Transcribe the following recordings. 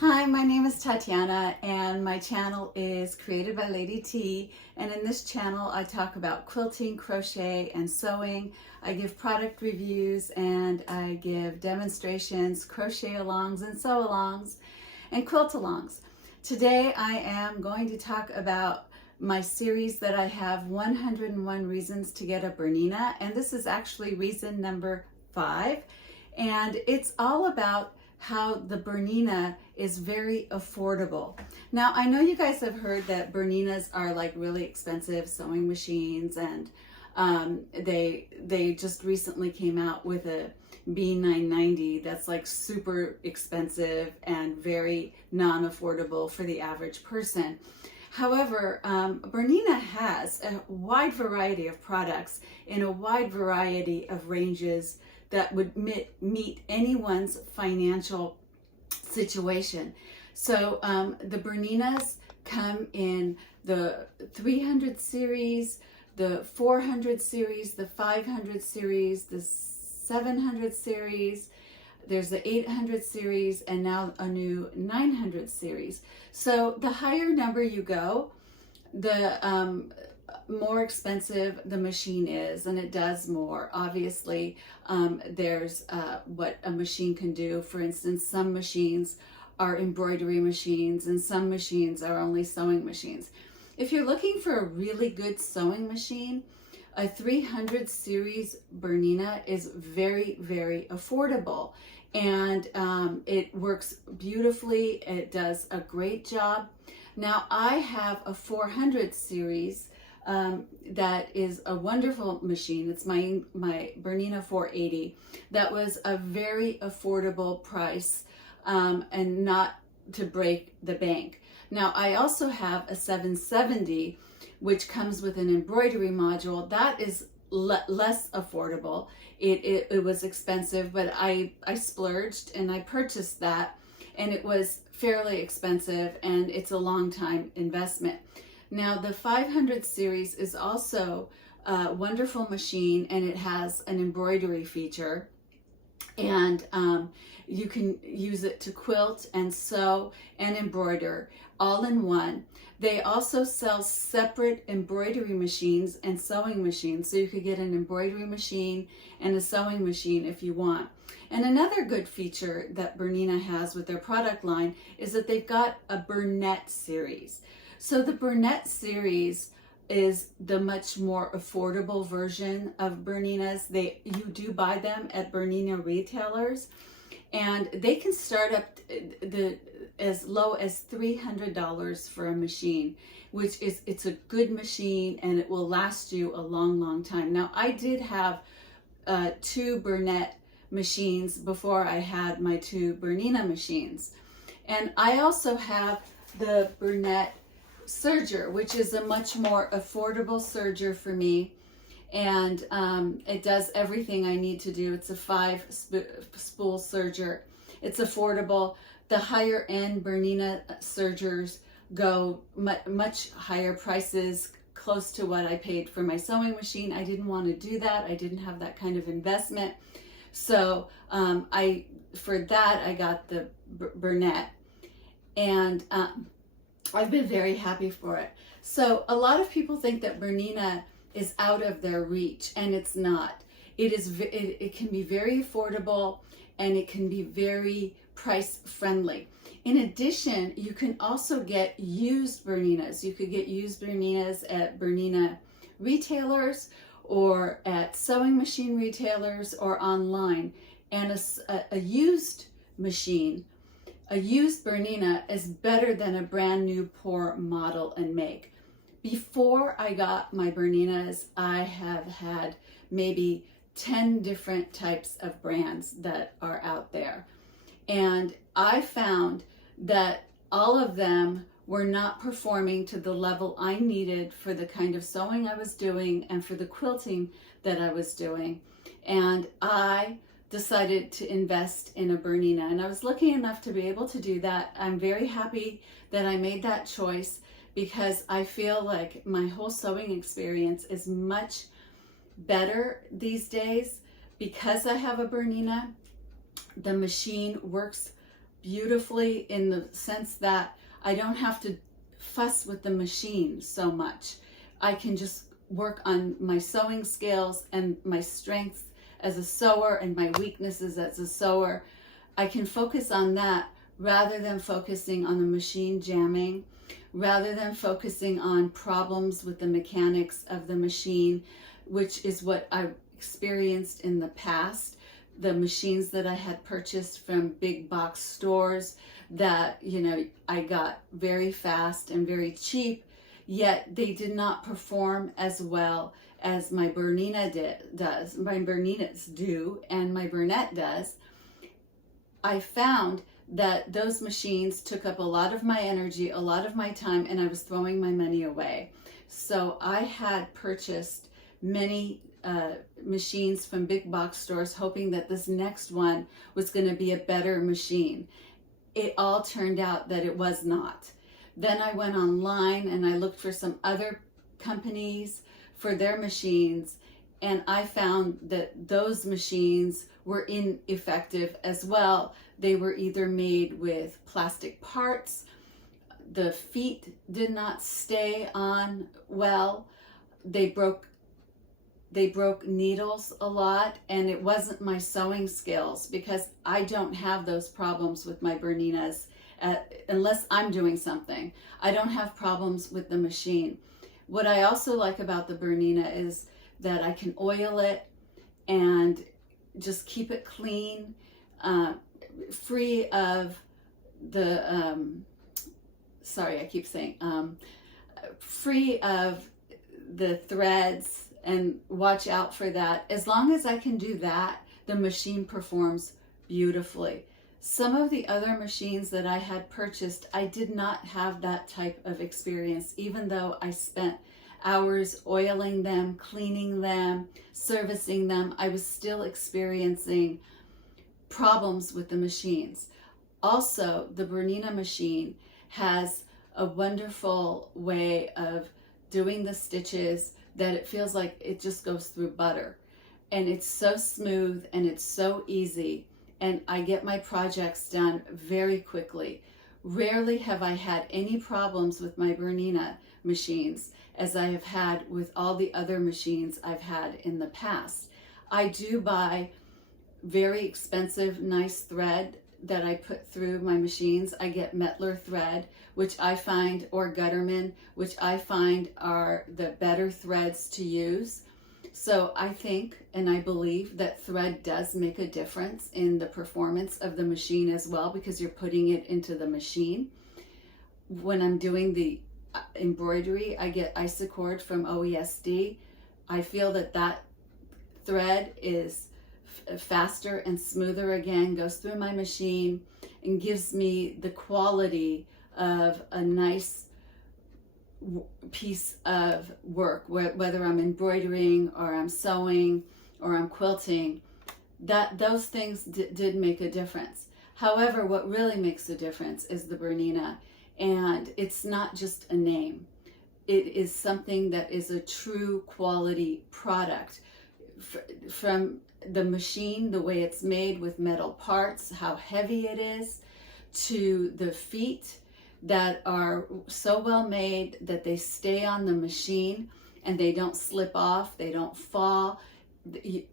Hi, my name is Tatiana and my channel is Created by Lady T, and in this channel I talk about quilting, crochet, and sewing. I give product reviews and I give demonstrations, crochet alongs and sew alongs and quilt alongs. Today I am going to talk about my series that I have 101 Reasons to Get a Bernina, and this is actually reason number 5, and it's all about how the Bernina is very affordable. Now, I know you guys have heard that Berninas are like really expensive sewing machines, and they just recently came out with a B990 that's like super expensive and very non-affordable for the average person. However, Bernina has a wide variety of products in a wide variety of ranges that would meet anyone's financial situation. So the Berninas come in the 300 series, the 400 series, the 500 series, the 700 series, there's the 800 series, and now a new 900 series. So the higher number you go, the more expensive the machine is, and it does more. Obviously, there's what a machine can do. For instance, some machines are embroidery machines and some machines are only sewing machines. If you're looking for a really good sewing machine, a 300 series Bernina is very, very affordable, and it works beautifully. It does a great job. Now I have a 400 series that is a wonderful machine. It's my Bernina 480. That was a very affordable price, and not to break the bank. Now I also have a 770, which comes with an embroidery module. That is less affordable. It was expensive, but I splurged and I purchased that, and it was fairly expensive, and it's a long time investment. Now the 500 series is also a wonderful machine, and it has an embroidery feature, and you can use it to quilt and sew and embroider all in one. They also sell separate embroidery machines and sewing machines, so you could get an embroidery machine and a sewing machine if you want. And another good feature that Bernina has with their product line is that they've got a Bernette series. So the Bernette series is the much more affordable version of Berninas. You do buy them at Bernina retailers, and they can start up as low as $300 for a machine, which is, it's a good machine and it will last you a long, long time. Now I did have 2 Bernette machines before I had my 2 Bernina machines, and I also have the Bernette serger, which is a much more affordable serger for me, and it does everything I need to do. It's a 5-spool serger. It's affordable. The higher end Bernina sergers go much higher prices, close to what I paid for my sewing machine. I didn't want to do that. I didn't have that kind of investment, so for that I got the Bernette, and I've been very happy for it. So a lot of people think that Bernina is out of their reach, and it's not. It can be very affordable, and it can be very price friendly. In addition, you can also get used Berninas. You could get used Berninas at Bernina retailers or at sewing machine retailers or online. And a used machine, a used Bernina, is better than a brand new poor model and make. Before I got my Berninas, I have had maybe 10 different types of brands that are out there. And I found that all of them were not performing to the level I needed for the kind of sewing I was doing and for the quilting that I was doing. And I decided to invest in a Bernina, and I was lucky enough to be able to do that. I'm very happy that I made that choice, because I feel like my whole sewing experience is much better these days because I have a Bernina. The machine works beautifully in the sense that I don't have to fuss with the machine so much. I can just work on my sewing skills and my strengths as a sewer and my weaknesses as a sewer. I can focus on that rather than focusing on the machine jamming, rather than focusing on problems with the mechanics of the machine, which is what I experienced in the past. The machines that I had purchased from big box stores that, you know, I got very fast and very cheap, yet they did not perform as well as my Bernina does. My Berninas do, and my Bernette does. I found that those machines took up a lot of my energy, a lot of my time, and I was throwing my money away. So I had purchased many machines from big box stores, hoping that this next one was going to be a better machine. It all turned out that it was not. Then I went online and I looked for some other companies for their machines, and I found that those machines were ineffective as well. They were either made with plastic parts, the feet did not stay on well, they broke needles a lot, and it wasn't my sewing skills, because I don't have those problems with my Berninas unless I'm doing something. I don't have problems with the machine. What I also like about the Bernina is that I can oil it and just keep it clean, free of the, free of the threads, and watch out for that. As long as I can do that, the machine performs beautifully. Some of the other machines that I had purchased, I did not have that type of experience, even though I spent hours oiling them, cleaning them, servicing them. I was still experiencing problems with the machines. Also, the Bernina machine has a wonderful way of doing the stitches that it feels like it just goes through butter. And it's so smooth and it's so easy. And I get my projects done very quickly. Rarely have I had any problems with my Bernina machines as I have had with all the other machines I've had in the past. I do buy very expensive, nice thread that I put through my machines. I get Mettler thread, which I find, or Gutterman, which I find are the better threads to use. So I think and I believe that thread does make a difference in the performance of the machine as well, because you're putting it into the machine. When I'm doing the embroidery, I get Isacord from OESD. I feel that that thread is faster and smoother again, goes through my machine and gives me the quality of a nice piece of work, whether I'm embroidering or I'm sewing or I'm quilting. That those things did make a difference. However, what really makes a difference is the Bernina, and it's not just a name. It is something that is a true quality product. From the machine, the way it's made with metal parts, how heavy it is, to the feet that are so well made that they stay on the machine and they don't slip off, they don't fall.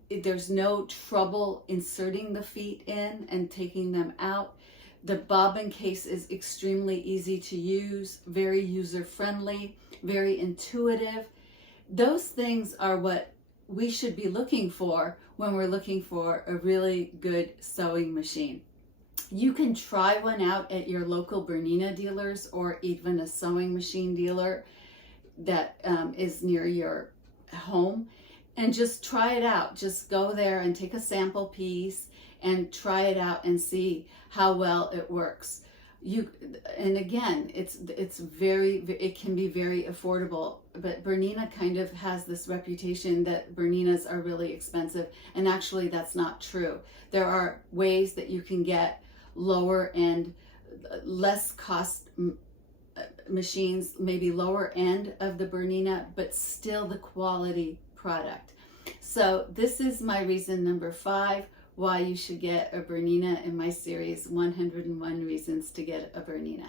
There's no trouble inserting the feet in and taking them out. The bobbin case is extremely easy to use, very user-friendly, very intuitive. Those things are what we should be looking for when we're looking for a really good sewing machine. You can try one out at your local Bernina dealers or even a sewing machine dealer that is near your home, and just try it out. Just go there and take a sample piece and try it out and see how well it works. And again, it can be very affordable, but Bernina kind of has this reputation that Berninas are really expensive, and actually that's not true. There are ways that you can get lower end, less cost machines, maybe lower end of the Bernina, but still the quality product. So this is my reason number 5, why you should get a Bernina in my series, 101 Reasons to Get a Bernina.